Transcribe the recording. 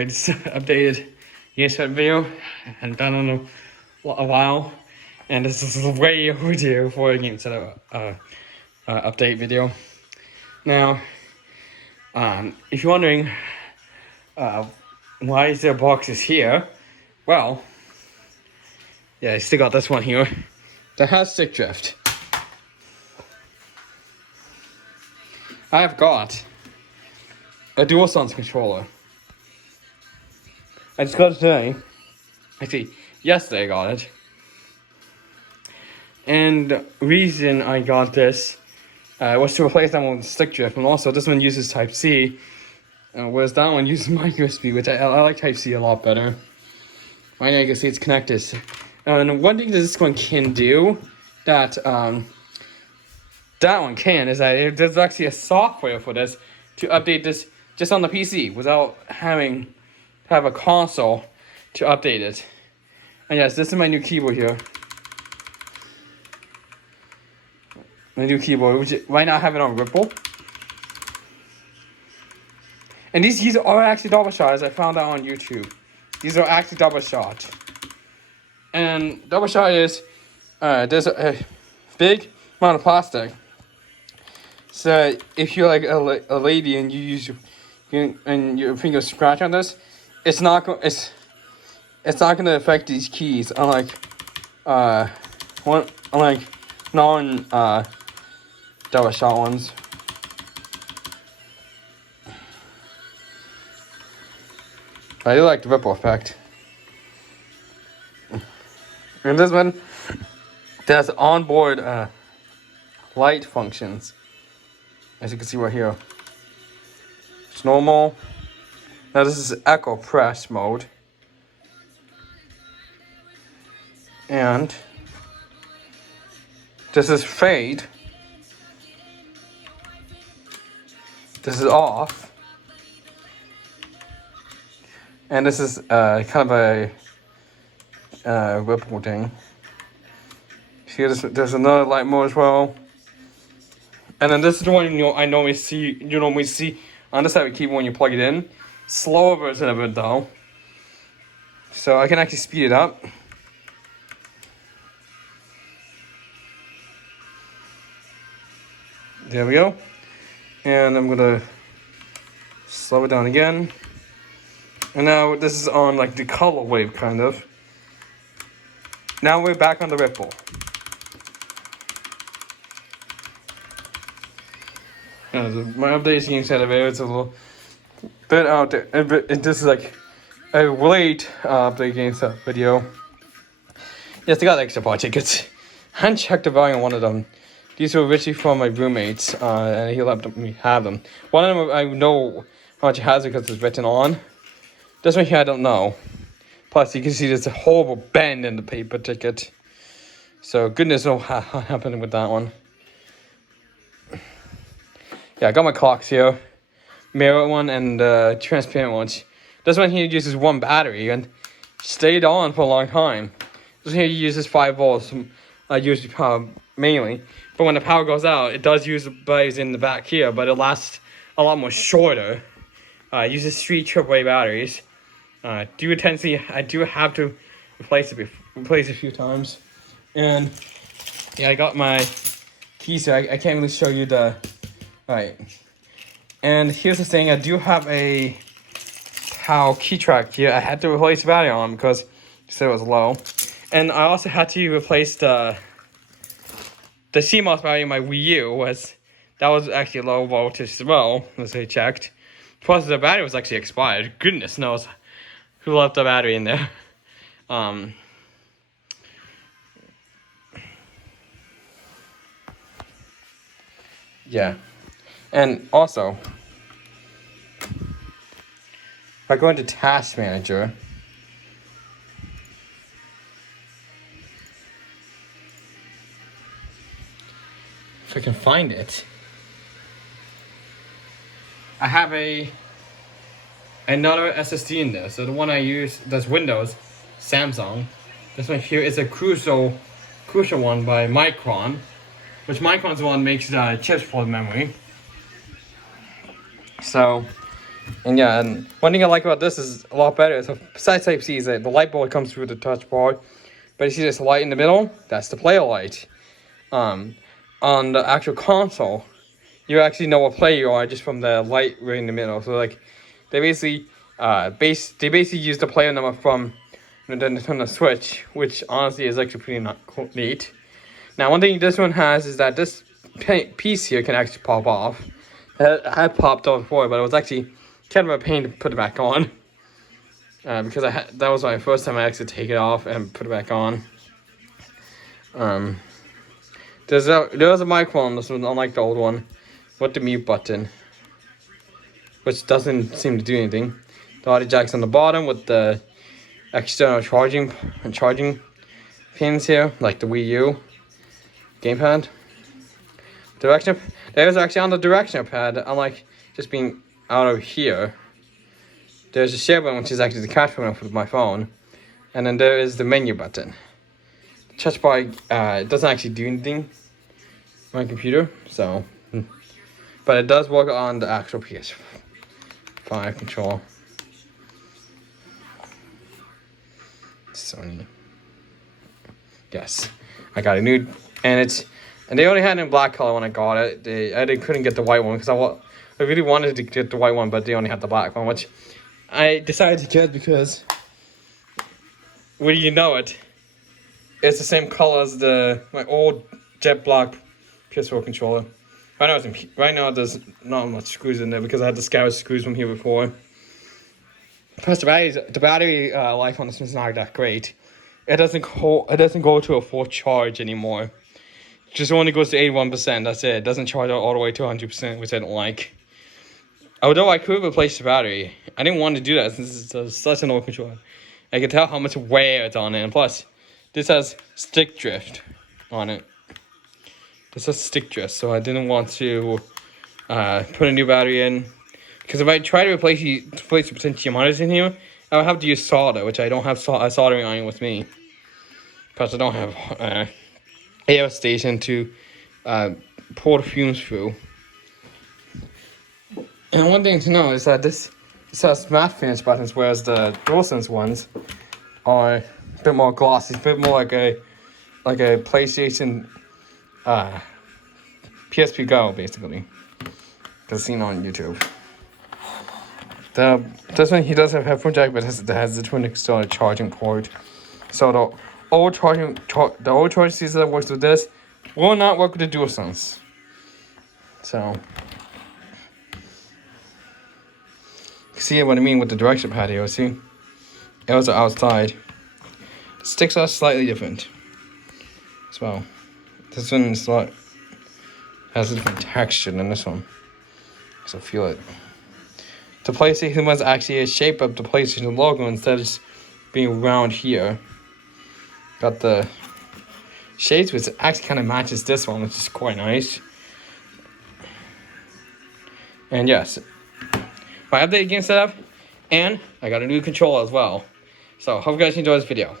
I just updated yesterday's video. I hadn't done in a while, and this is way overdue for a game setup update video. Now, if you're wondering why is there boxes here, well, yeah, I still got this one here that has stick drift. I've got a DualSense controller. I just got it today. Actually, yesterday I got it. And the reason I got this was to replace that one with stick drift, and also this one uses Type-C, whereas that one uses micro USB, which I like Type-C a lot better. Right now you can see it's connected. And one thing that this one can do that that one can is that there's actually a software for this to update this just on the PC without having to have a console to update it. And yes, this is my new keyboard here. My new keyboard, which right now I have it on Ripple. And these keys are actually double shot, as I found out on YouTube. These are actually double shot. And double shot is there's a big amount of plastic. So if you're like a lady and you use your finger scratch on this, it's not going to affect these keys, unlike non double shot ones. I do like the ripple effect. And this one, there's onboard light functions, as you can see right here. It's normal. Now this is echo press mode. And this is fade. This is off. And this is kind of a ripple thing. See, there's another light mode as well. And then this is the one you normally see on this type of keyboard when you plug it in. Slower version of it though. So I can actually speed it up. There we go. And I'm gonna slow it down again. And now this is on like the color wave kind of. Now we're back on the ripple. My updates game set of it's a little bit out there. This is like a late update game set video. Yes, they got extra part tickets. I hadn't checked the value on one of them. These were originally from my roommates, and he let me have them. One of them I know how much it has because it's written on. This one here I don't know. Plus you can see there's a horrible bend in the paper ticket. So goodness knows what happened with that one. Yeah, I got my clocks here. Mirror one and transparent ones. This one here uses one battery and stayed on for a long time. This one here uses 5 volts USB power mainly. But when the power goes out, it does use the batteries in the back here, but it lasts a lot more shorter. Uses 3 AAA batteries. I do have to replace it a few times. And yeah, I got my keys, so I can't really show you the. Right. And here's the thing, I do have a PAL key track here. I had to replace the battery on because it said it was low. And I also had to replace the CMOS battery in my Wii U. That was actually low voltage as well, as I checked. Plus the battery was actually expired. Goodness knows who left the battery in there. Yeah. And also, if I go into Task Manager, if I can find it, I have another SSD in there. So the one I use, that's Windows, Samsung. This one here is a Crucial one by Micron, which Micron's the one that makes chips for the memory. So And yeah, and one thing I like about this is a lot better. So besides Type-C is that the light bulb comes through the touch bar. But you see this light in the middle? That's the player light. On the actual console, you actually know what player you are just from the light right in the middle. So like, they basically use the player number from the Nintendo Switch, which honestly is actually pretty neat. Now, one thing this one has is that this piece here can actually pop off. It had popped off before, but it was actually kind of a pain to put it back on. Because that was my first time I actually take it off and put it back on. There's a microphone on this one, unlike the old one, with the mute button, which doesn't seem to do anything. The audio jack's on the bottom with the external charging pins here, like the Wii U gamepad. There's actually on the directional pad, unlike just being out of here. There's a share button, which is actually the catch button for my phone, and then there is the menu button. The touch bar it doesn't actually do anything on my computer, so, but it does work on the actual PS5 control. Sony. Yes, I got a new, and they only had it in black color when I got it. I couldn't get the white one because I really wanted to get the white one, but they only had the black one, which I decided to get because, what do you know it? It's the same color as my old jet black PS4 controller. Right now there's not much screws in there because I had to scour screws from here before. Plus the battery life on this one's not that great. It doesn't go to a full charge anymore. It just only goes to 81%. That's it. It doesn't charge all the way to 100%, which I don't like. Although I could replace the battery, I didn't want to do that since it's such an old controller. I can tell how much wear it's on it, and plus, this has stick drift on it. This has stick drift, so I didn't want to put a new battery in. Because if I try to replace the potential monitors in here, I would have to use solder, which I don't have a soldering iron with me. Plus, I don't have air station to pour the fumes through. And one thing to know is that this has matte finish buttons, whereas the DualSense ones are a bit more glossy, a bit more like a PlayStation PSP Go, basically. That's seen on YouTube. This one he does have headphone jack, but it has the twin external charging port. So the old charging system that works with this will not work with the DualSense. So see what I mean with the direction pad here, see? Arrows are outside. The sticks are slightly different as well. This one has a different texture than this one. So feel it. The PlayStation one's actually a shape of the PlayStation logo instead of just being round here. Got the shades, which actually kind of matches this one, which is quite nice. And yes, my update game setup, and I got a new controller as well. So hope you guys enjoy this video.